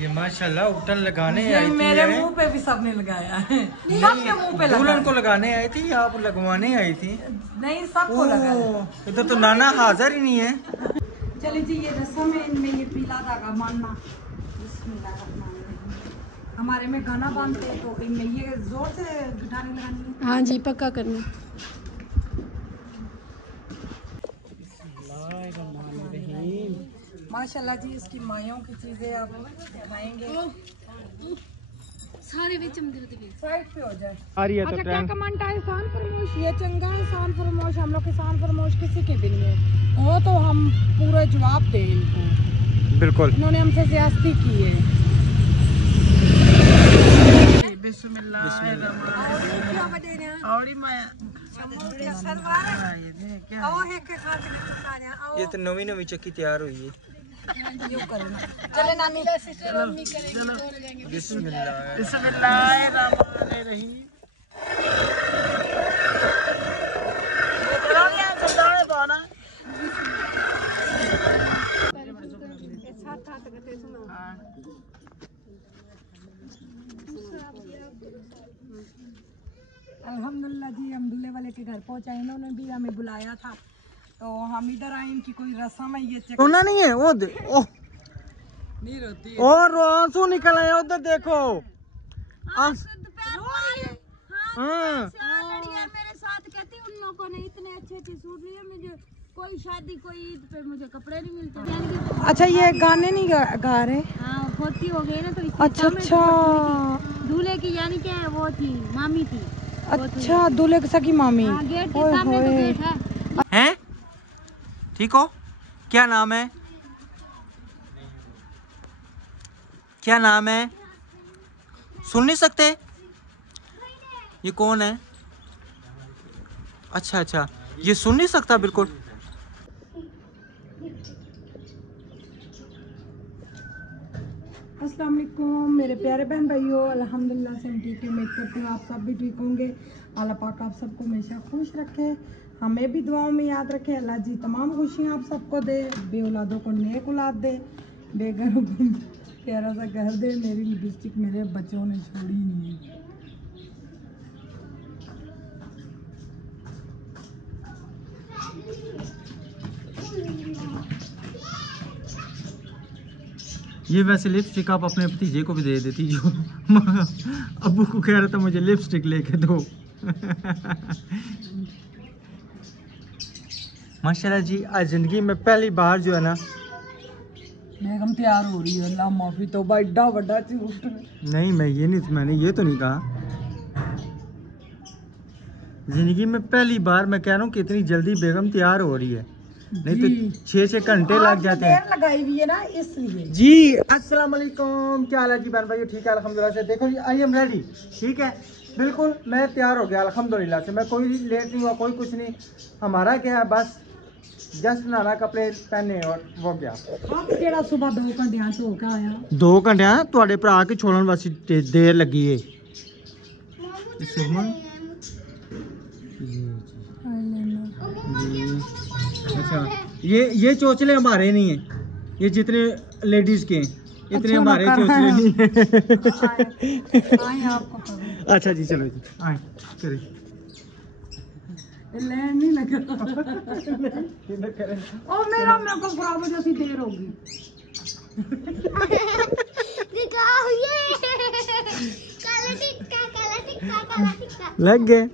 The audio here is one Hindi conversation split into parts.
ये माशाल्लाह उटन लगाने आई थी। मेरे मुंह पे भी सबने लगाया है, सबके मुंह पे दुल्हन को लगाने आई थी या आप लगवाने आई थी? नहीं, सबको लगाया। इधर तो नाना हाजिर ही नहीं है। चलिए जी, ये रस्म है, इनमें ये पीला धागा मानना। हमारे में गाना बांधते हैं तो इनमें ये जोर से गिटारें लगानी है। हाँ जी, पक्का करना। माशाल्लाह जी, इसकी मायों की चीजें आप दिखाएंगे। सारे विच साइड पे हो जाए। आ रही है अच्छा, क्या कमेंट है? शान फरमोश, ये चंगा है शान फरमोश। हम लोग के शान फरमोश किसी के भी नहीं है, वो तो हम पूरे जवाब दें इनको। बिल्कुल, इन्होंने हमसे ज्यादती की है। बिस्मिल्लाह। ये तो नवी नवी चक्की तैयार हुई है। चले नानी, बिस्मिल्लाहिर्रहमानिर्रहीम। अल्हम्दुलिल्लाह जी, हम दूल्हे वाले के घर पहुंचे। इन्होंने भी हमें बुलाया था तो हम इधर आए। इनकी कोई रस्म है, ये चेक रोना नहीं है वो नहीं रोती और आंसू निकल आए उधर देखो। मेरे साथ कहती उन लोगों ने इतने अच्छे अच्छे सूट लिए, मुझे कोई शादी कोई ईद पे मुझे कपड़े नहीं मिलते। अच्छा, ये गाने नहीं गा रहे? हाँ, होती हो गई ना तो अच्छा अच्छा, दूल्हे की यानी क्या है, वो थी मामी थी। अच्छा, दूल्हे की सगी मामी। हाँ, गेट के सामने तो गेट है। हैं? ठीक हो? क्या नाम है? क्या नाम है? सुन नहीं सकते? ये कौन है? अच्छा अच्छा, ये सुन नहीं सकता बिल्कुल। अस्सलाम वालेकुम मेरे प्यारे बहन भाइयों, अल्हम्दुलिल्लाह से हम ठीक है। उम्मीद करती हूँ आप सब भी ठीक होंगे। अल्लाह पाक आप सबको हमेशा खुश रखे, हमें भी दुआओं में याद रखे। अल्लाह जी तमाम खुशियाँ आप सबको दे, बे औलादों को नेक औलाद दे, बेघरों को प्यारा सा घर दे। मेरी लिपस्टिक मेरे बच्चों ने छोड़ी नहीं है। ये वैसे लिपस्टिक आप अपने भतीजे को भी दे देती, जो अब्बू को कह रहा था मुझे लिपस्टिक लेके दो। माशाल्लाह जी, आज जिंदगी में पहली बार जो है ना बेगम तैयार हो रही है। अल्लाह माफी, तो बड़ा बड़ा झूठ। नहीं, मैंने ये तो नहीं कहा। जिंदगी में पहली बार मैं कह रहा हूँ कि इतनी जल्दी बेगम तैयार हो रही है, नहीं तो 6-6 घंटे लग जाते हैं। लगाई हुई है ना इसलिए। जी अस्सलाम वालेकुम, क्या हाल है जी बहन भाइयों? ठीक है अल्हम्दुलिल्लाह से। देखो जी, आई एम रेडी। ठीक है, बिल्कुल मैं तैयार हो गया अल्हम्दुलिल्लाह से। मैं कोई लेट नहीं हुआ, कोई कुछ नहीं। हमारा क्या है, बस जस्ट नाना कपड़े पहने और वो क्या। आप केड़ा सुबह 2 घंटे हो के आया? 2 घंटे ਤੁਹਾਡੇ ਭਰਾ ਕੇ छोड़न वास्ते देर लगी है। अच्छा, ये चोचले हमारे नहीं है, ये जितने लेडीज के हैं इतने हमारे चोचले नहीं है। अच्छा जी, चलो जी आए करें। नहीं लगा ओ मेरा मेरे को खराब हो जैसी देर होगी। लग गए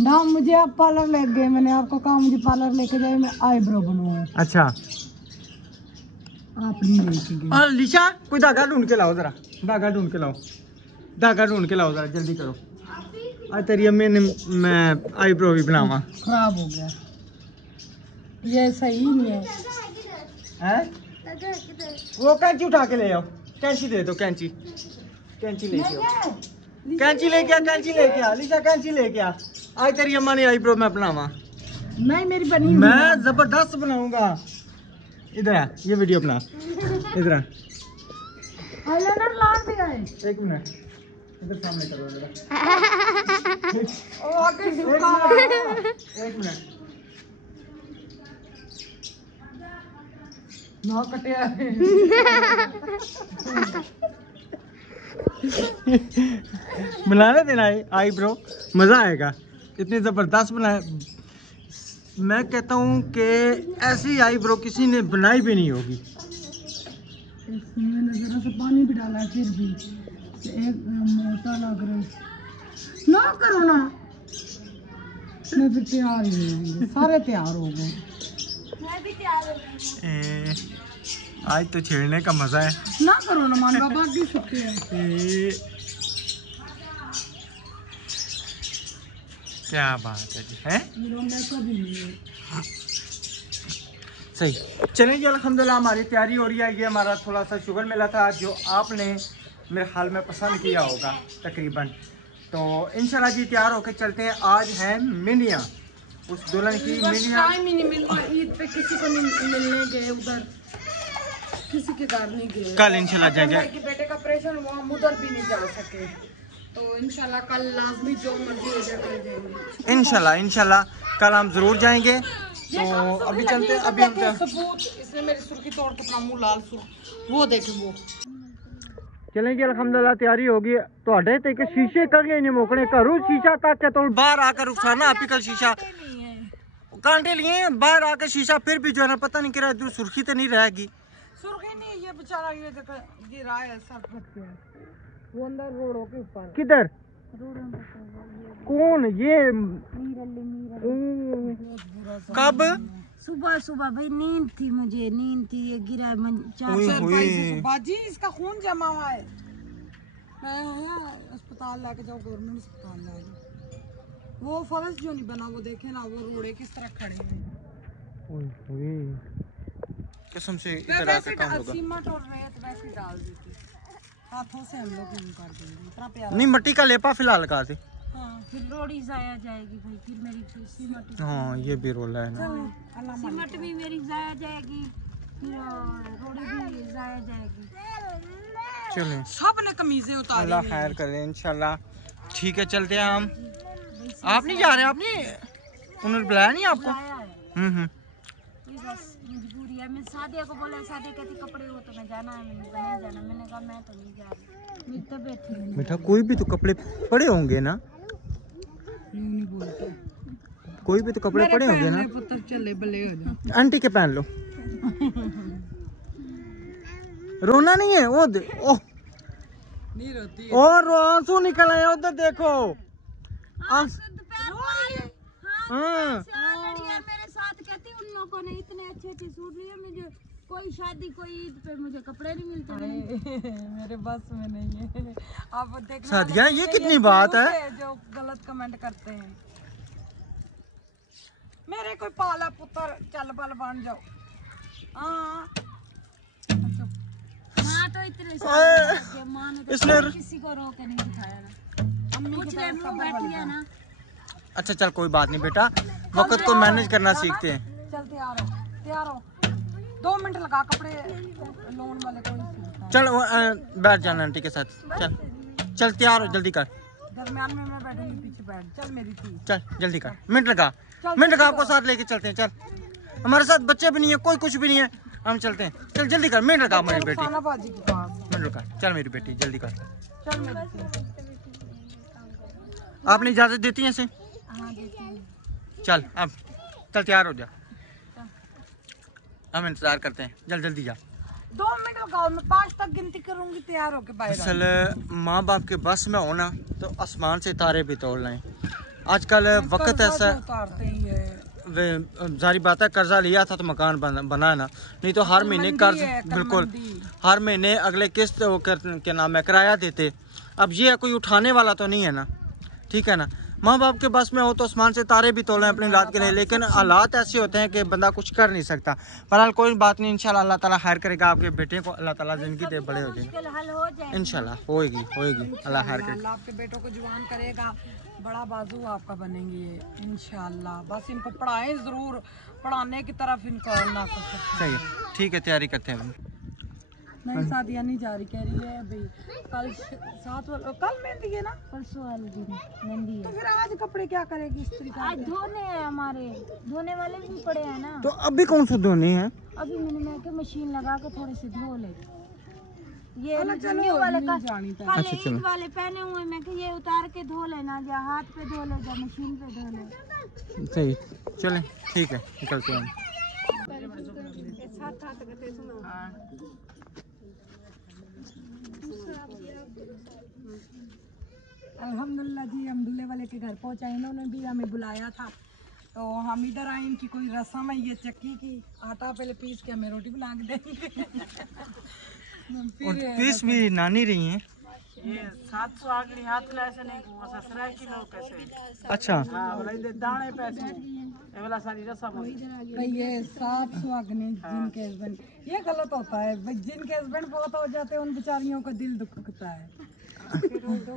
ना, मुझे आप पार्लर ले गए। मैंने आपको कहा मुझे पार्लर लेके जाए, मैं आईब्रो बनवाऊं। अच्छा, आप नहीं लेके गए। और लिशा कोई धागा ढूंढ के लाओ, जरा धागा ढूंढ के लाओ, धागा ढूंढ के लाओ, जरा जल्दी करो। आज तेरी अम्मी ने मैं आईब्रो भी बनावा। खराब हो गया, ये सही नहीं है। हैं? वो कैंची उठा के ले आओ, कैंची दे दो, कैंची लेके आओ, कैंची लेके आ लिशा, कैंची लेके आ। आज तेरी अम्मा ने आईब्रो मैं बनावा। नहीं, मेरी बनी मैं जबरदस्त बनाऊंगा। इधर आ, ये वीडियो बना, इधर आ। लान भी आए। एक मिनट इधर सामने करो जरा। एक मिनट ना कटिया बनाने देना आई ब्रो, मज़ा आएगा। इतनी ज़बरदस्त बनाए, मैं कहता हूँ कि ऐसी आई ब्रो किसी ने बनाई भी नहीं होगी। मैंने जरा सा पानी भी डाला फिर भी एक मोटा लग रहा है। ना करो ना, मैं फिर तैयार ही नहीं होंगे, सारे तैयार हो गए। मैं भी तैयार हो गई। आज तो छेड़ने का मज़ा है। ना करो ना मान बाबा की छुट्टी है। क्या बात है जी, है सही। चलें जी, अल्हम्दुलिल्लाह हमारी तैयारी हो रही है। ये हमारा थोड़ा सा शुगर मिला था जो आपने मेरे ख्याल में पसंद किया होगा तकरीबन। तो इंशाल्लाह जी तैयार होकर चलते हैं। आज है मिनिया, उस दुल्हन की मिनिया। टाइम ही नहीं मिल रहा, ईद पे किसी को नहीं मिलने गए, उधर किसी के घर नहीं गए। कल इंशाल्लाह जाएंगे। कि बेटे का ऑपरेशन हुआ, हम उधर भी नहीं जा सके, तो इंशाल्लाह कल लाजमी जो मर्जी हो जाए कल जाएंगे। इंशाल्लाह कल हम ज़रूर जाएंगे। तो अभी चलते हैं, अभी हम सबूत इसने मेरी सुर्खी तोड़ के अपना मुंह लाल सुर्ख वो देखे वो। चलेंगे अल्हम्दुलिल्लाह तैयारी होगी। ਤੁਹਾਡੇ ਤੇ ਕਿ ਸ਼ੀਸ਼ੇ ਕਗੇ ਨਹੀਂ ਮੁਕਣੇ ਘਰੋਂ शीशा तक के तो बाहर आकर रुखसाना आपी कल शीशा कांटे लिए बाहर आकर शीशा फिर भी जो है ना पता नहीं किरा इधर सुर्खी तो नहीं रहेगी। सुर्खी नहीं, ये बेचारा ये गिरा है सर पे, वो अंदर रोडों के ऊपर। किधर कौन ये कब? सुबह सुबह भाई नींद थी, मुझे नींद थी, ये गिरा बाजी इसका खून जमा हुआ है। अस्पताल लेके जाओ, गवर्नमेंट अस्पताल ले जाओ। वो फर्श जो नहीं बना वो देखे ना, वो रोड़े किस तरह खड़े हैं। कसम से इधर आकर काम होगा। सीमेंट और रेत वैसे डाल देते, हाथों से हम लोग यूं कर देंगे। इतना प्यारा नहीं मट्टी का लेपा फिलहाल लगा दे। फिर रोड़ी जाया जाएगी भाई, फिर मेरी सीमेंट। हाँ ये भी रोला है ना, सीमेंट भी मेरी जाया जाएगी, फिर रोड़ी भी जाया जाएगी। चलें सब ने कमीजें उतारी। अल्लाह खैर करे इंशाल्लाह। ठीक है चलते हैं हम। आप नहीं जा रहे? आपने उन्होंने बुलाया नहीं आपको? बस मजबूरी है। मैं सादिया को बोला, सादिया कहती कपड़े हो तो मैं जाना है, मैंने कहा नहीं जाना। मैंने कहा मैं तो नहीं जा रही, मेरी तबीयत ठीक नहीं। बेटा कोई भी तो कपड़े पड़े होंगे ना, नहीं बोलते, कोई भी तो कपड़े पड़े होंगे ना। पुत्र चले बले हो जाओ। आंटी के पहन लो। रोना नहीं है वो ओह नहीं रोती और आंसू निकल आए उधर देखो। मेरे साथ कहती उन लोगों ने इतने अच्छे अच्छे सूट लिए, मुझे कोई शादी कोई ईद पे मुझे कपड़े नहीं मिलते। मेरे बस में नहीं है। आप देखना सादिया ये कितनी बात है जो गलत कमेंट करते हैं। मेरे कोई पाला पुत्र चल बल बन जाओ। हाँ माँ तो इतने साल माँ ने तो इसने किसी को रोक के नहीं दिखाया ना, अम्मी कुछ ले मुँह बैठी है ना। अच्छा चल कोई बात नहीं बेटा, वक्त को मैनेज करना सीखते हैं। चल तैयार हो 2 मिनट लगा, कपड़े लोन वाले कोई चल बैठ जाना आंटी के साथ। चल चल तैयार हो जल्दी कर। दरमियान में मैं बैठूंगी, पीछे बैठ। चल मेरी थी, चल जल्दी कर, मिनट लगा आपको साथ लेके चलते हैं। चल हमारे साथ बच्चे भी नहीं है, कोई कुछ भी नहीं है, हम चलते हैं। चल जल्दी कर, मिनट लगा मेरी बेटी, बाजी के पास मिनट लगा। चल मेरी बेटी जल्दी कर। चल मेरी थी। आपने इजाजत देती है इसे? चल अब चल तैयार हो जा, हम इंतजार करते हैं। जल्दी जा। 2 मिनट लगाओ, मैं 5 तक गिनती करूंगी, तैयार होके बाहर। असल माँ बाप के बस में होना तो आसमान से तारे भी तोड़ लें। आजकल वक्त ऐसा उतारते ही है। जारी बात है, कर्जा लिया था तो मकान बनाना, नहीं तो हर महीने कर्ज, बिल्कुल हर महीने अगले किस्त के नाम में किराया देते। अब ये कोई उठाने वाला तो नहीं है ना, ठीक है ना। माँ बाप के बस में हो तो आसमान से तारे भी तोड़ें अपनी औलाद के लिए, लेकिन हालात ऐसे होते हैं कि बंदा कुछ कर नहीं सकता। फिलहाल कोई बात नहीं, इंशाल्लाह अल्लाह ताला खैर करेगा। आपके बेटे को अल्लाह ताला जिंदगी दे बड़े हो जाएंगे, इंशाल्लाह होएगी अल्लाह खैर करेगा। आपके बेटों को जवान करेगा, बड़ा बाजू आपका बनेंगे ये इंशाल्लाह। बस इनको पढ़ाएं जरूर, पढ़ाने की तरफ इनको ना कर सकते। सही है, ठीक है तैयारी करते हैं। नहीं सादिया नहीं जा रही, कह रही है अभी कल 7 वाला कल मेहंदी है ना, परसों वाले दिन मेहंदी तो है। फिर आज कपड़े क्या करेगी इस्त्री का? आज धोने हैं, हमारे धोने वाले भी पड़े हैं ना। तो अभी कौन सा धोने हैं? अभी मैं के मशीन लगा के थोड़े से धो ले। ये चलो न्यू वाले नहीं जानी था। काले अच्छा, चलो। ईद वाले पहने हुए, मैं कि ये उतार के धो लेना, या हाथ पे धो ले, या मशीन पे धो ले। सही, चले ठीक है, निकलते हैं। अल्हम्दुलिल्लाह जी, हम दूल्हे वाले के घर पहुंचा, इन्होंने भी हमें बुलाया था, तो हम इधर आए। इनकी कोई रस्म है, ये चक्की की आटा पहले पीस के हमें रोटी बना के देंगे। और पीस भी नानी रही हैं। ये 700 आगली हाथ ला ऐसे नहीं को ससुराल की लोग कैसे। अच्छा, हां बोले दे दाने पैसे ये वाला सारी रस्म होती है। तो ये 7 सुहागने जिनके हस्बैंड, ये गलत होता है भाई, जिनके हस्बैंड बहुत हो जाते हैं उन बेचारियों का दिल दुखता है।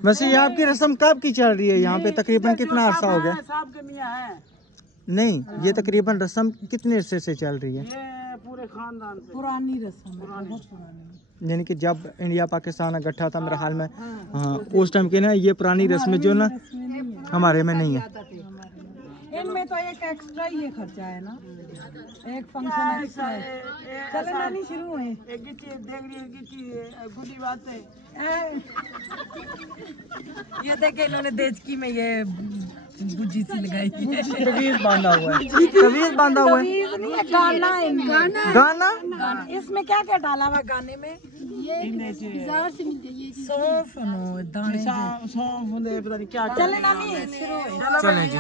वैसे ये आपकी रस्म कब की चल रही है यहाँ पे? तकरीबन कितना अरसा हो गया? साहब के मियां है नहीं, ये तकरीबन रस्म कितने अरसे से चल रही है? ये पूरे खानदान से पुरानी रस्म है, बहुत पुरानी। यानी कि जब इंडिया पाकिस्तान इकट्ठा था मेरे हाल में, हाँ उस टाइम की ना ये पुरानी रस्में जो ना हमारे में नहीं है। इनमें तो एक एक्स्ट्रा ये खर्चा है ना, एक फंक्शन एक्स्ट्रा है। चले नानी शुरू है। एक गिट्टी देख रही है गिट्टी गुडी बात है। ये देखे इन्होंने देचकी में ये बुज्जी सी लगाई है। तवीज़ बांधा हुआ है, तवीज़ बांधा हुआ है। तवीज़ नहीं है, गाना है इनका। गाना इसमें क्या क्या डाला हुआ गाने में? सौंफ दाने। सौंफ होंगे पता नहीं क्या। चले नानी शुरू है। चलें जी।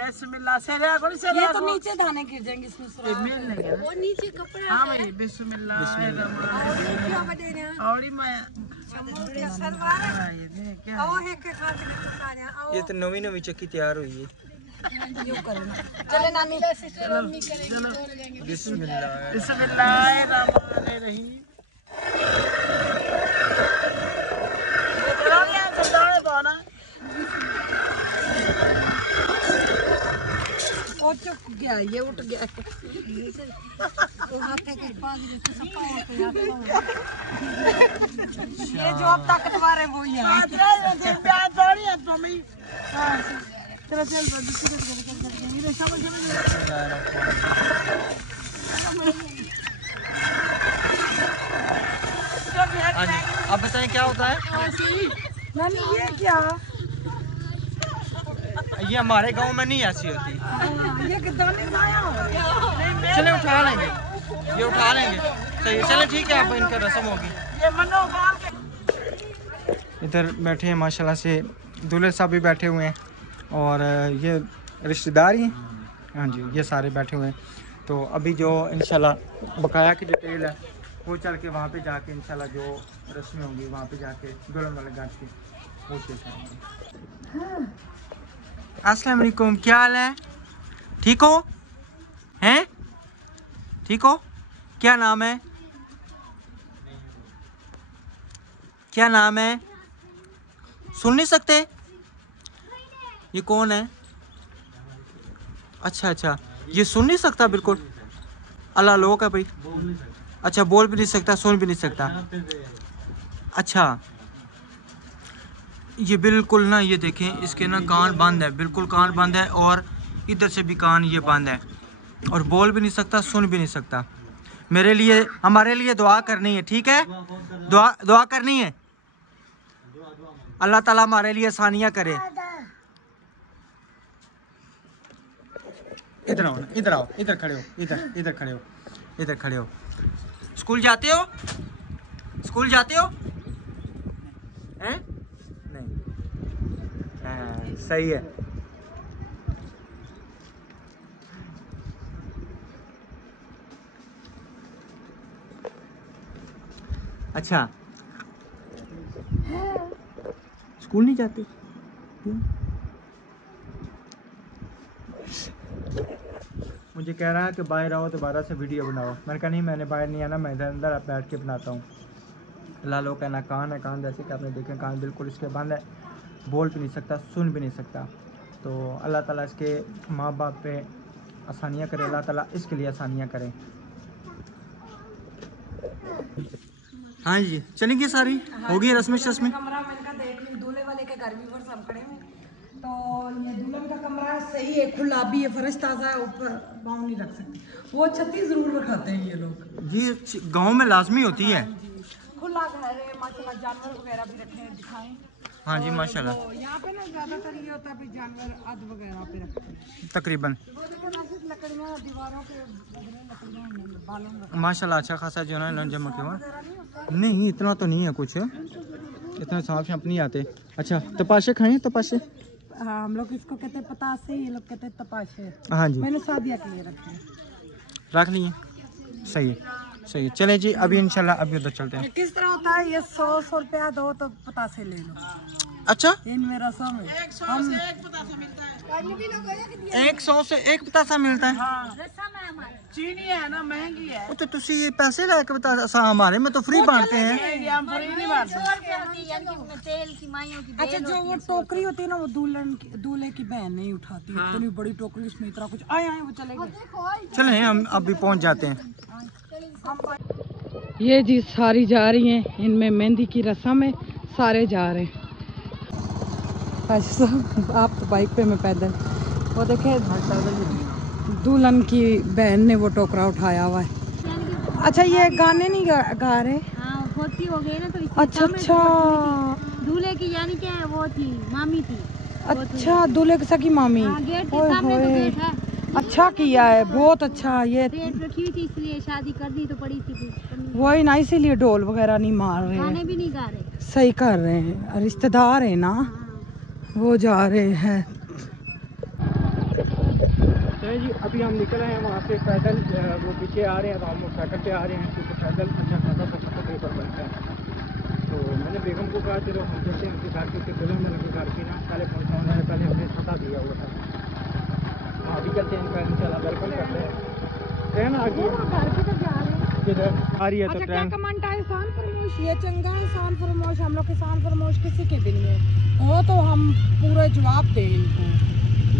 बिस्मिल्लाह से रे कोई से ये तो नीचे दाने गिर जाएंगे इसमें सुराख। मिल नहीं वो नीचे कपड़ा हां भाई बिस्मिल्लाह और मैं ये तो नवी नवी चक्की तैयार हुई है। चले नानी बिस्मिल्लाह। बिस्मिल्लाहिर्रहमानिर्रहीम। और चुप गया, ये उठ गया। ये जो अब ताकतवर है वो ही है। चलो चल हाँ जी, आप बताएं क्या होता है? नानी ये क्या? ये हमारे गांव में नहीं ऐसी होती। ये दाने लाया हो। चले उठा लेंगे, ये उठा लेंगे। सही है, चले ठीक है, अब इनका रस्म होगी। इधर बैठे हैं माशाल्लाह से, दूल्हे साहब भी बैठे हुए हैं और ये रिश्तेदार ही हैं। हाँ जी, ये सारे बैठे हुए हैं। तो अभी जो इंशाल्लाह बकाया की डिटेल है वो चल के वहाँ पे जाके इंशाल्लाह जो रस्में होंगी वहाँ पे जाके दुल्हन वाले घर की वो शेयर करेंगे। अस्सलाम वालेकुम, क्या हाल है? ठीक हो? हैं? ठीक हो? क्या नाम है? क्या नाम है? सुन नहीं सकते? ये कौन है? अच्छा अच्छा, ये सुन नहीं सकता बिल्कुल? अल्लाह लोग है भाई। अच्छा, बोल भी नहीं सकता, सुन भी नहीं सकता। अच्छा, ये बिल्कुल ना, ये देखें इसके ना कान बंद है, बिल्कुल कान बंद है और इधर से भी कान ये बंद है और बोल भी नहीं सकता, सुन भी नहीं सकता। मेरे लिए, हमारे लिए दुआ करनी है, ठीक है? दुआ करनी है। अल्लाह ताला हमारे लिए आसानियाँ करे। इधर आओ ना, इधर आओ, इधर खड़े हो, इधर खड़े हो, इधर खड़े हो। स्कूल जाते हो? स्कूल जाते हो? हैं? नहीं। हाँ, सही है। अच्छा, स्कूल नहीं जाते? मुझे कह रहा है कि बाहर आओ, दोबारा से वीडियो बनाओ। मैंने कहा नहीं, मैंने बाहर नहीं आना, मैं इधर अंदर बैठ के बनाता हूँ। लालो कहना कान है, कान जैसे कि आपने देखे कान बिल्कुल इसके बंद है, बोल भी नहीं सकता, सुन भी नहीं सकता। तो अल्लाह ताला इसके माँ बाप पे आसानियाँ करे, अल्लाह ताला इसके लिए आसानियाँ करे। हाँ जी चलेंगे सारी होगी रस्में शस्में। कमरा मैंने कहा देख ली दूल्हे वाले के घर भी पर समकड़े में, तो ये दुल्हन का कमरा सही है, खुला भी है, फर्श ताज़ा है, ऊपर पाँव नहीं रख सकते, वो छत्ती जरूर रखाते हैं ये लोग जी, गांव में लाजमी होती है। खुला घर है माशाल्लाह, जानवर वगैरह भी रखे हैं, दिखाएं। हाँ जी माशाल्लाह। तो यहाँ पे ना ज्यादातर ये होता है भी जानवर अध वगैरह पे रखते हैं तकरीबन लकड़ियाँ दीवारों के बदले लकड़ियाँ बालों में माशाल्लाह अच्छा खासा जो है ना जमा के हुआ। नहीं इतना तो नहीं है कुछ, इतना सांप शाप नहीं आते। अच्छा तपाशे खाए तपाशे? हाँ हम लोग इसको कहते हैं पतासे, ये लोग कहते हैं तपाशे। हाँ जी मैंने शादिया के लिए रखे हैं। रख लिए, सही है सही है। चले जी अभी इंशाल्लाह अभी उधर चलते हैं। किस तरह होता है ये 100 रुपया दो तो पतासे ले लो। अच्छा इनमें रसम है, हम 100 से एक पतासा मिलता है? चीनी है ना महंगी है, वो तो तुसी पैसे लेके बतासा, हमारे में तो फ्री बांटते हैं। ये हम फ्री नहीं बांटते। तेल की माइयों की अच्छा जो वो टोकरी होती है ना वो दूल्हे की बहन नहीं उठाती, इतनी बड़ी टोकरी उसमें इतना कुछ आए वो चले गए। चले हम अभी पहुंच जाते हैं। ये जी सारी जा रही हैं, इनमें मेहंदी की रस्म है, सारे जा रहे हैं। अच्छा आप तो बाइक पे, मैं पैदल। वो देखे दुल्हन की बहन ने वो टोकरा उठाया हुआ है। अच्छा ये गाने नहीं गा रहे? हाँ होती हो गई ना तो इसके अच्छा सामने अच्छा दूल्हे की यानी क्या है वो थी मामी थी। अच्छा दूल्हे की सगी मामी। हाँ, गेट के ओए सामने तो होए। गेट है। अच्छा किया है, बहुत अच्छा। ये पेट रखी हुई थी इसलिए शादी कर दी तो पड़ी थी। वही ना, इसीलिए ढोल वगैरह नहीं मार रहे गाने हैं, भी नहीं गा रहे। सही कर रहे हैं, रिश्तेदार है ना वो जा रहे हैं। जी अभी हम निकल आए हैं वहाँ से पैदल, वो पीछे आ रहे हैं तो हम मोटरसाइकिल पे आ रहे हैं क्योंकि पैदल अच्छा खासा तो पेपर बनता है। तो मैंने बेगम को कहा चलो हम जैसे उनके घर के दुल्हन में उनके घर की ना पहले पहुँचाना है, पहले हमने पता दिया हुआ था। अभी चलते हैं इनका इंशाल्लाह वेलकम करते हैं। ट्रेन आ गई किधर आ रही है? तो अच्छा क्या ट्रेन कमेंट है? शान फरमोश ये चंगा है, शान फरमोश हम लोग के शान फरमोश किसी के दिन में हो तो हम पूरे जवाब दें इनको।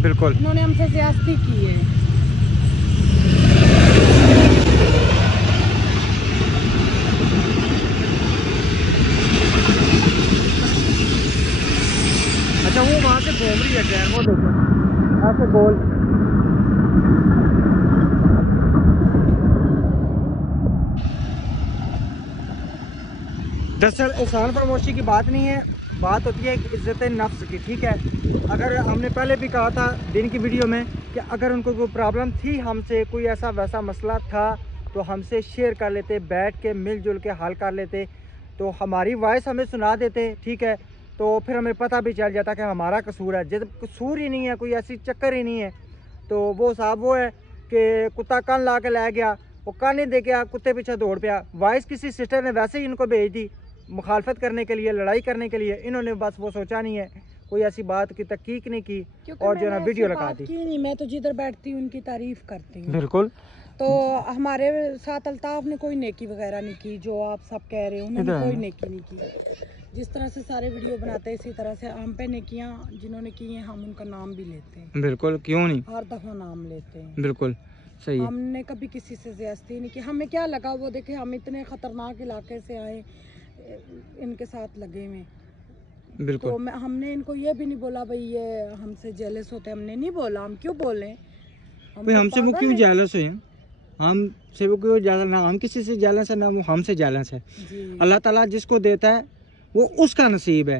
बिल्कुल इन्होंने हमसे ज्यादती की है। अच्छा वो वहाँ से घूम रही है ट्रेन, वो देखो ऐसे गोल। दरअसल एहसान फरामोशी की बात नहीं है, बात होती है इज्जत नफ्स की। ठीक है, अगर हमने पहले भी कहा था दिन की वीडियो में कि अगर उनको कोई प्रॉब्लम थी, हमसे कोई ऐसा वैसा मसला था तो हमसे शेयर कर लेते, बैठ के मिलजुल के हल कर लेते, तो हमारी वॉइस हमें सुना देते। ठीक है, तो फिर हमें पता भी चल जाता कि हमारा कसूर है। जब कसूर ही नहीं है, कोई ऐसी चक्कर ही नहीं है, तो वो साहब वो है कि कुत्ता कान ला के ला गया, वो कान नहीं दे गया, कुत्ते पीछे दौड़ पाया। वॉइस किसी सिस्टर ने वैसे ही इनको भेज दी मुखालफत करने के लिए, लड़ाई करने के लिए। इन्होंने बस वो सोचा नहीं है, कोई ऐसी बात की तहकीक नहीं की और जो है ना वीडियो लगा दी। नहीं, मैं तो जिधर बैठती हूँ उनकी तारीफ करती हूँ। बिल्कुल। तो हमारे साथ अल्ताफ ने कोई नेकी वगैरह नहीं की, जो आप सब कह रहे हो, उन्होंने कोई नेकी नहीं की। जिस तरह से सारे वीडियो बनाते हैं इसी तरह से हम पे नेकियां जिन्होंने की हैं हम उनका नाम भी लेते हैं। बिल्कुल, क्यों नहीं, हर दफा नाम लेते हैं। बिल्कुल सही है। हमने कभी किसी से ज्यादती नहीं की। हमें क्या लगा, वो देखे हम इतने खतरनाक इलाके से आए, इनके साथ लगे हुए, बिल्कुल। तो हमने इनको ये भी नहीं बोला भाई ये हमसे जेलस होते, हमने नहीं बोला। हम क्यों बोले? भाई हमसे वो क्यों जेलस है? हमसे वो क्यों जेलस? ना हम किसी से जेलस है ना वो हमसे जेलस है। अल्लाह ताला जिसको देता है वो उसका नसीब है।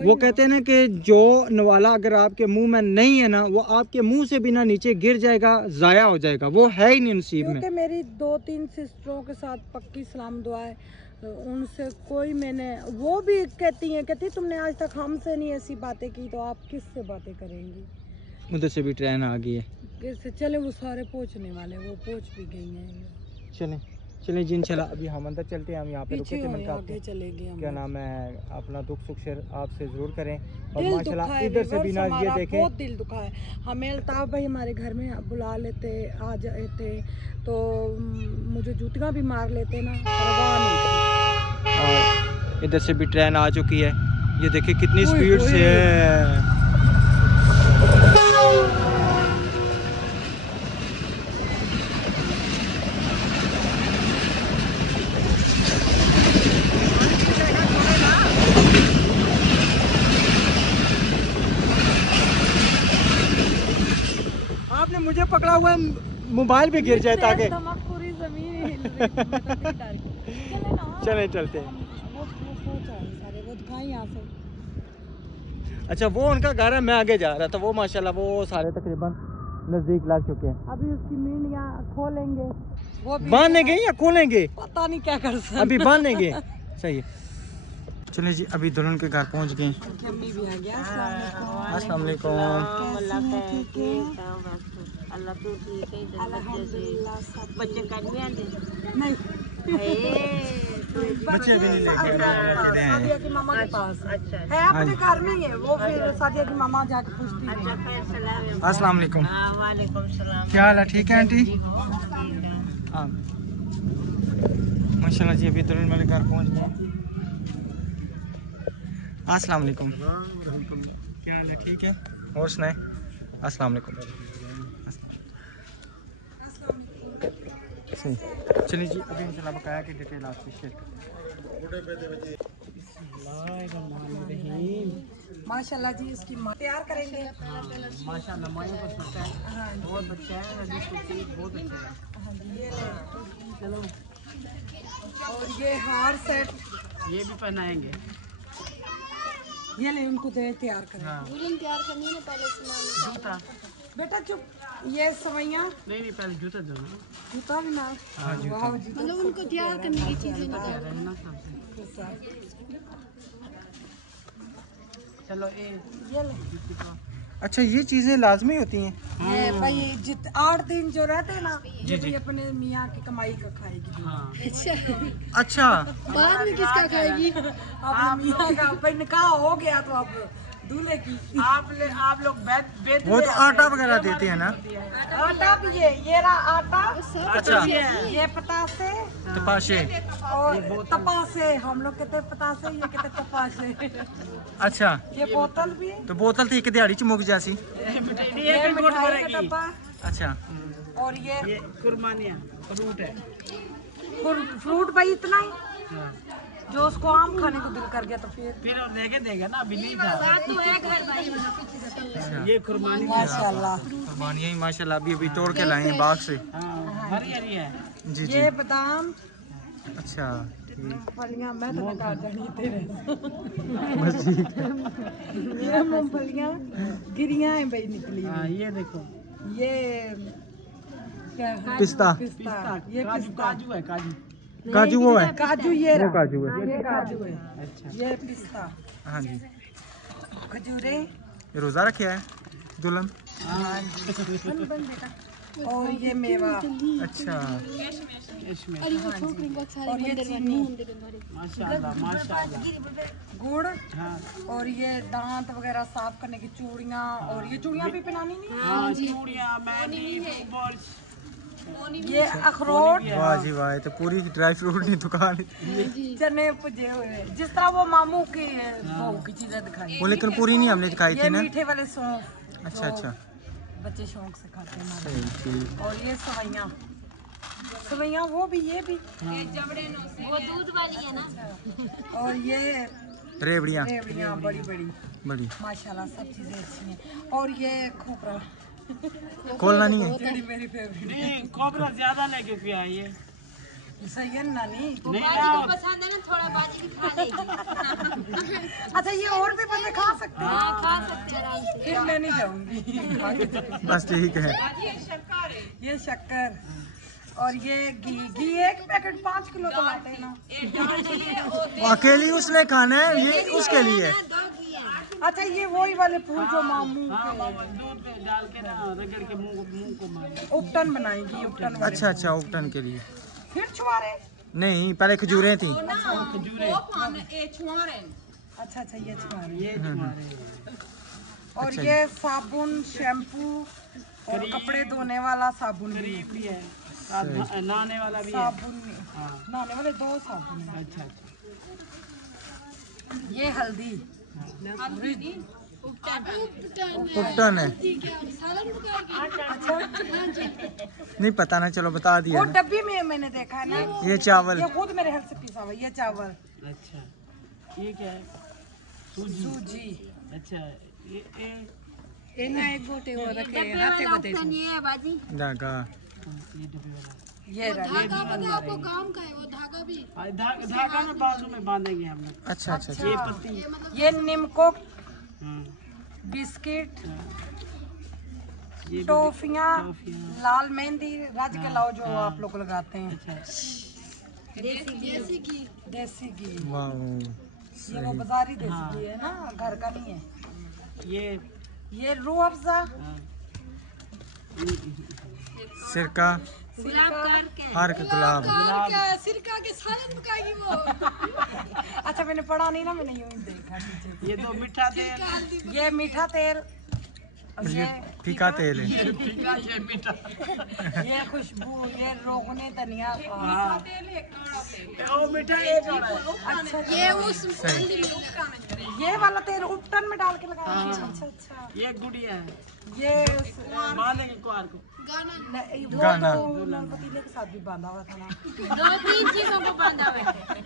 वो कहते हैं ना कि जो नवाला अगर आपके मुंह में नहीं है ना, वो आपके मुंह से भी ना नीचे गिर जाएगा, जाया हो जाएगा, वो है ही नहीं नसीब में। क्योंकि मेरी 2-3 सिस्टरों के साथ पक्की सलाम दुआ है, उनसे कोई मैंने, वो भी कहती तुमने आज तक हमसे नहीं ऐसी बातें की, तो आप किससे बातें करेंगी? उधर से भी ट्रेन आ गई है। कैसे चले? वो सारे पहुंचने वाले, वो पहुंच भी गई हैं। चलें चलें जी इंशाल्लाह। अभी हम अंदर चलते हैं, हम यहाँ पे रुके थे। मैंने आगे चलेंगे हम। क्या नाम है, अपना दुख सुख शेयर आपसे ज़रूर करें। और दिल माशाल्लाह दुखा है, इधर से भी ना ये देखें, बहुत दिल दुखा है हमें। अल्ताफ भाई हमारे घर में बुला लेते, आ जाते तो मुझे जूतियाँ भी मार लेते ना, परवाह नहीं थी। और इधर से भी ट्रेन आ चुकी है। ये देखिए कितनी स्पीड से है। लगा हुआ है मोबाइल पे गिर जाए ताकि पूरी जमीन हिल रही थी, मैं तो डर गई। चले ना, चले चलते हैं। वो पहुंच आए सारे, वो दिखाएं यहाँ से। अच्छा वो उनका घर है, मैं आगे जा रहा था। वो माशाल्लाह वो सारे तकरीबन नजदीक लग चुके हैं। अभी उसकी मींडियाँ खोलेंगे, वो भी बांधेंगे या खोलेंगे? पता नहीं क्या कर सकते। अभी बांधेंगे। सही है। चलिए जी अभी दुल्हन के घर पहुंच गए। मम्मी भी आ गया। अस्सलाम वालेकुम। अल्लाह तू ठीक है अल्हम्दुलिल्लाह सब बच्चे कट भी आंदे नहीं, बच्चे भी नहीं लेके सादिया की मामा के पास अच्छा है, अपने घर में ही है वो। फिर सादिया की मामा जाके पूछती है। अस्सलाम वालेकुम। वालेकुम सलाम। क्या हाल है? ठीक है आंटी? हाँ माशाल्लाह जी अभी दुल्हन वाले घर पहुंच गए। अस्सलाम वालेकुम। क्या हाल है? ठीक है। और सुनाए? अस्सलाम वालेकुम। सही। चलिए जी अभी इंशाल्लाह बकाया की डिटेल आपको शेयर माशाल्लाह जी इसकी माँ तैयार करेंगे। माशाल्लाह मायूं को सोचा है बहुत अच्छा है, अभी सोची बहुत अच्छा है। चलो, और ये हार सेट ये भी पहनाएंगे। ये ले इनको दे तैयार करें। तैयार करनी है पहले जूता बेटा चुप, ये सवैया नहीं पहले जूता दो ना। जूता भी ना। वाह जी, मतलब उनको तैयार करने की चीजें रहना सबसे। चलो ये ले। अच्छा ये चीज़ें लाजमी होती हैं? ये भाई 8 दिन जो रहते हैं ना, ये भी अपने मियाँ की कमाई का खाएगी। हाँ अच्छा बाद में किसका खाएगी? अपने मियाँ का भाई निकाह हो गया तो अब दूल्हे की। आप लोग बेद वो तो आटा वगैरह देते हैं ना? आटा भी है, ये रहा आटा। अच्छा ये पतासे तपाशे। और तपासे, हम लोग कहते हैं पतासे, ये कहते हैं तपासे। अच्छा ये बोतल भी, तो बोतल थी एक दिहाड़ी च मुक जासी। ये मिठाई का डब्बा, अच्छा और ये कुर्बानियाँ फ्रूट है। फ्रूट भाई इतना ही, जो उसको आम खाने को दिल कर गया तो फिर और लेके देगा ना, अभी नहीं था। तो है घर भाई ये कुर्बानी माशाल्लाह। कुर्बानियाँ ही माशाल्लाह अभी अभी तोड़ के लाए हैं बाग से। हरी हरी है। जी जी ये बादाम अच्छा फलियां, मैं तो निकाल जानी तेरे। बस ठीक है। ये मूंगफलियां गिरियां हैं भाई निकली। हाँ ये देखो ये क्या है? पिस्ता पिस्ता, ये काजू पिस्ता, काजू है काजू। काजू वो है? काजू, ये वो रहा। काजू है। ये काजू है, अच्छा ये पिस्ता, हाँ जी। खजूरे, ये रोज़ा रखे है दुल्हन? और ये मेवा, अच्छा और ये चीनी, माशाल्लाह माशाल्लाह। गुड़, हाँ और ये दांत वगैरह साफ करने की चूड़ियाँ, और ये चूड़ियाँ भी पहनानी नहीं। हाँ चूड़ियाँ मेहंदी बॉल्स। ये अखरोट, वाह जी वाह, ये तो पूरी ड्राई फ्रूट की दुकान है। चने पुजे हुए, जिस तरह वो मामू की बहू की चीजें दिखाई। वो लेकिन पूरी नहीं हमने दिखाई ये थी ना। मीठे वाले सौंफ, अच्छा अच्छा बच्चे शौक से खाते हैं। सही ठीक। और ये सवैयाँ, सवैयाँ वो भी, ये भी। वो दूध वाली है ना। और ये रेवड़ियाँ रेवड़ियाँ बड़ी बड़ी, बड़ी। माशाल्लाह सब चीजें अच्छी हैं। और ये खोपरा, खोलना नहीं है? यही मेरी फेवरेट नहीं कोबरा ज्यादा लेके पिया ये सही है ना। नहीं नहीं पसंद है ना, थोड़ा बाजी भी खा लेगी। अच्छा, ये और भी बंदे खा सकते हैं? हाँ खा सकते हैं आराम से। फिर मैं नहीं जाऊंगी। बस ठीक है। ये शक्कर, और ये घी, घी एक पैकेट 5 किलो तो लाते हैं ना। वो अकेली उसने खाना है, ये उसके लिए है। अच्छा, ये वही वाले फूल जो मामू दूध में डाल के ना रगड़ के मुंह को मार। उपटन बनाएंगी, उपटन वाले। अच्छा अच्छा उपटन के लिए। फिर छुआरे, नहीं पहले खजूरें थी। खजूरे अच्छा अच्छा, ये छुआरे। ये तुम्हारे और अच्छा, ये साबुन, शैम्पू और कपड़े धोने वाला साबुन भी है। भी है नहाने वाला भी है। साबुन नहाने वाले 2 साबुन हैं। अच्छा ये हल्दी, उपटन है? नहीं पता ना, चलो बता दिया वो ना। डब्बी में मैंने देखा है ना। ये चावल, ये खुद मेरे हाथ से पिसा हुआ, ये चावल, अच्छा ये क्या है? सूजी। अच्छा ये एक गोटे वो रखे हाथे बते ये है बाजी धागा ये आपको काम का है वो धागा भी धागा में बाजू में बांधेंगे हम लोग। अच्छा अच्छा अच्छा ये पत्ती ये निमकोक हाँ, बिस्किट ये टॉफियाँ टॉफियाँ। लाल मेहंदी राज के लाओ जो आप लोग लगाते हैं देसी घी वाह ये वो बाजारी देसी घी है ना घर का नहीं है ये रूह अफ़ज़ा हाँ, सिरका गुलाब करके हर का गुलाब सिरका के सालन पकाएगी वो अच्छा मैंने पढ़ा नहीं ना मैंने यूं ही देखा नीचे ये दो मीठा तेल ये मीठा तेल ये फीका तेल है फीका ये मीठा ये खुशबू ये रोगने धनिया हाँ वो मीठा एक और है। अच्छा ये उस ये वाला तेल उपटन में डाल के लगाया अच्छा अच्छा ये गुड़िया है ये बांधेंगे कुआर को गाना। उन्होंने पतीले के साथ भी बांधा हुआ था ना 2-3 चीजों को बांधा हुआ है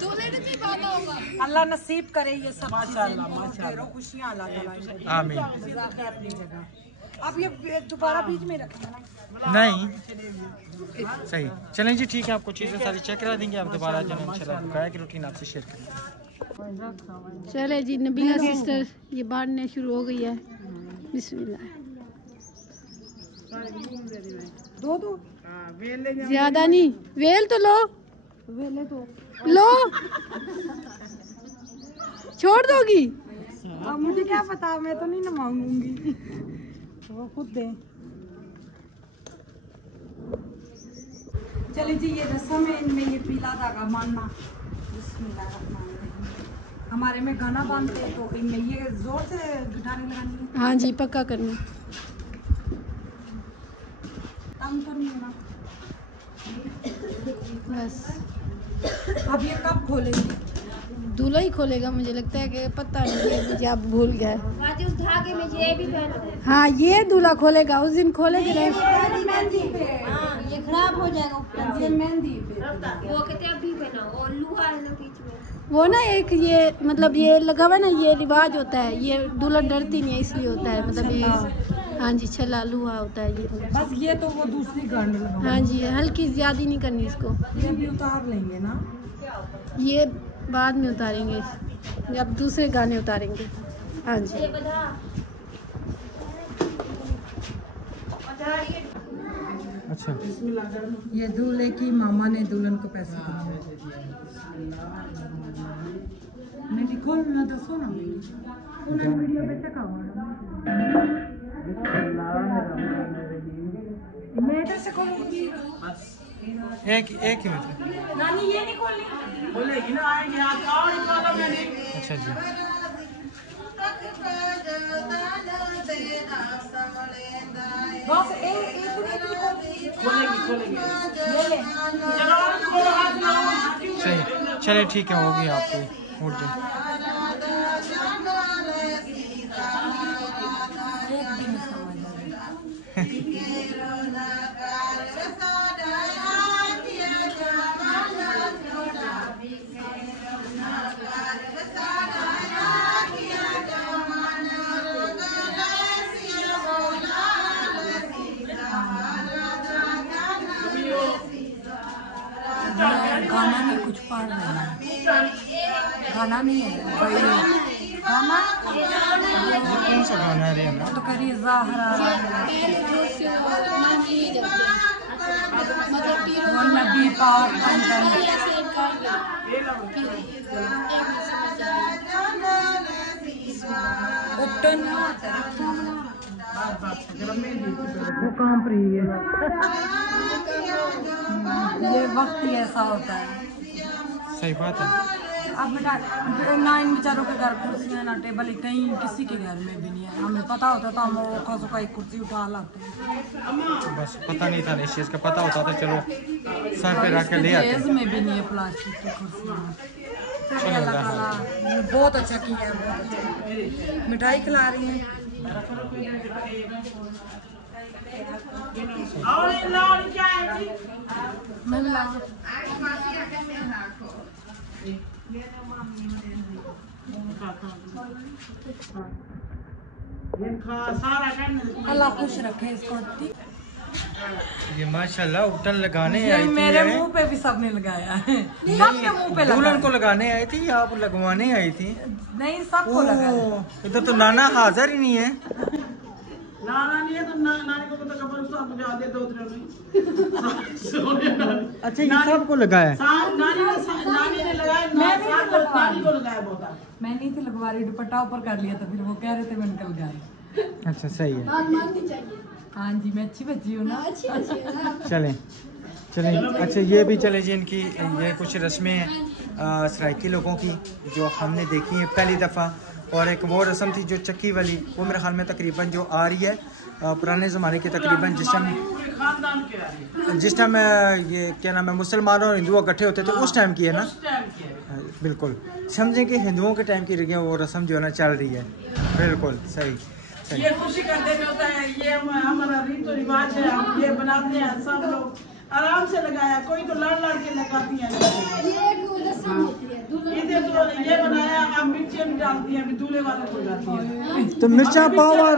दूल्हे ने भी बांधा होगा अल्लाह नसीब करे ये सब माशाअल्लाह, माशाअल्लाह। खुशियाँ अल्लाह ताला इनको दे। आमीन जज़ाक है अपनी जगह अब ये दोबारा बीच में रखना ना नहीं सही चलें जी ठीक है आपको चीज़ें सारी चेक करा देंगे आप दोबारा जब इंशाल्लाह गाय की रूटीन आपसे शेयर करेंगे चले जी नबीला सिस्टर ये बांटने शुरू हो गई है बिस्मिल्लाह दो हाँ बेल ले ज्यादा नहीं वेल तो लो वेले तो लो छोड़ दोगी अब मुझे क्या पता मैं तो नहीं ना मांगूंगी वो खुद दे चले जी ये रस्म है इनमें ये पीला धागा मानना बिस्मिल्लाहिर्रहमानिर्रहीम। हमारे में गाना बांधते हैं तो इनमें ये जोर से गिटारें लगानी है हाँ जी पक्का करना तंग तो नहीं होना बस अब ये कब खोलेंगे दूल्हा ही खोलेगा मुझे लगता है कि पता नहीं है मुझे आप भूल गए बाजी उस धागे में ये भी पहना है हाँ ये दूल्हा खोलेगा उस दिन खोलेंगे ना मेहंदी पे हाँ ये खराब हो जाएगा ऊपर ये मेहंदी पे वो कहते हैं अभी पहनाओ और लूहा है ना बीच में वो ना एक ये मतलब ये लगा हुआ है ना ये रिवाज होता है ये दूल्हा डरती नहीं है इसलिए होता है मतलब ये हाँ जी छला लुहा होता है ये बस ये तो वो दूसरी गांड लगाओ हाँ जी हल्की ज्यादा नहीं करनी इसको ये भी उतार लेंगे ना ये बाद में उतारेंगे जब दूसरे गाने उतारेंगे हाँ जी अच्छा ये दूल्हे की मामा ने दुल्हन को पैसे दिए मैं लिखो ना दसो ना उन्होंने वीडियो पे चेक मैं इधर से खोलूंगी एक ही मिनट नानी ये नहीं खोलनी बोलेगी ना आएंगे हाथ और निकालो मैंने अच्छा जी बस इतनी खोलेंगे ये ले चलो और खोलो हाथ लाओ सही चले ठीक है होगी आपकी उठ जाए एक दिन समझ गाना नहीं कुछ पढ़ रहे हैं गाना नहीं है भाई गाना कौन सा गाना है रे हमरा तो करिए ज़ाहरा वो नबी पाक पंजन उपटन वो काम पर ही है ये वक्त ही ऐसा होता है सही बात है अब बेटा ना इन बेचारों के घर कुर्सियाँ ना टेबल कहीं किसी के घर में भी नहीं है हमें पता होता तो हम वो कसो का एक कुर्सी उठा लाते बस पता नहीं था इस चीज़ का पता होता तो चलो सर पे रख के ले आते दहेज में भी नहीं है प्लास्टिक की कुर्सियाँ चलिए अल्लाह ताला ने बहुत अच्छा किया है बहुत अच्छा मिठाई खिला रही है और ये लाल क्या है जी मिला सारा करने अल्लाह खुश रखे इसको। ये माशाल्लाह उबटन लगाने ये आई थी मेरे मुंह पे भी सबने लगाया है, सबके मुंह पे दुल्हन लगाया। को लगाने आई थी या आप लगवाने आई थी? नहीं सबको लगाया। इधर तो नाना हाजिर ही नहीं है। नाना नहीं है तो नानी को तो कबर उसको बुझा दे दो तीन। अच्छा ये सबको लगाया है? नानी ने लगाया, नानी को लगाया बहुत। मैं नहीं थी लगवा रही, दुपट्टा ऊपर कर लिया था, फिर वो कह रहे थे मैंने कल लगाया। अच्छा सही है, हाँ जी मैं अच्छी बच्ची हूँ ना। चलें चलें। अच्छा ये भी चले जी, इनकी ये कुछ रस्में हैं सराइकी लोगों की जो हमने देखी है पहली दफ़ा। और एक वो रस्म थी जो चक्की वाली, वो मेरे ख्याल में तकरीबन जो आ रही है पुराने ज़माने की, तकरीबन जिस टाइम ये क्या नाम है मुसलमान और हिंदू इकट्ठे होते थे उस टाइम की है ना? बिल्कुल समझें कि हिंदुओं के टाइम की वो रस्म जो है ना चल रही है। बिल्कुल सही। ये खुशी का दिन होता है, ये हमारा रीतो रिवाज है, हम ये बनाते हैं सब लोग आराम से लगाया, कोई तो लड़ लड़ के लगाती है। इधर तो ये बनाया, अब मिर्चें भी डालती हैं, अभी दूल्हे वाले को जाती है। तो मिर्चा पाव और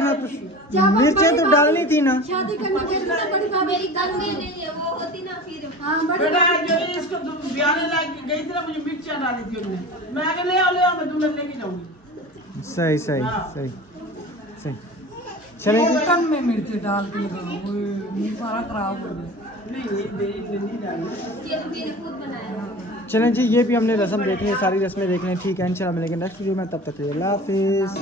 मिर्चें तो डालनी थी ना। शादी करने के लिए बड़ी बात मेरी गल में नहीं है वो होती ना फिर। हाँ बेटा जो इसको ब्याने लाके गई थी ना, मुझे मिर्चा डाली थी उन्होंने, मैं आगे ले आओ मैं दुल्हन लेके जाऊंगी। सही सही सही सही। चलें जी। कम में मिर्ची डाल के मुंह सारा खराब हो गया। चलें जी, ये भी हमने रस्म देख ली, सारी रस्में देख ली, ठीक है। इंशाल्लाह मिलेंगे नेक्स्ट वीडियो में, तब तक के लिए अल्लाह हाफिज़।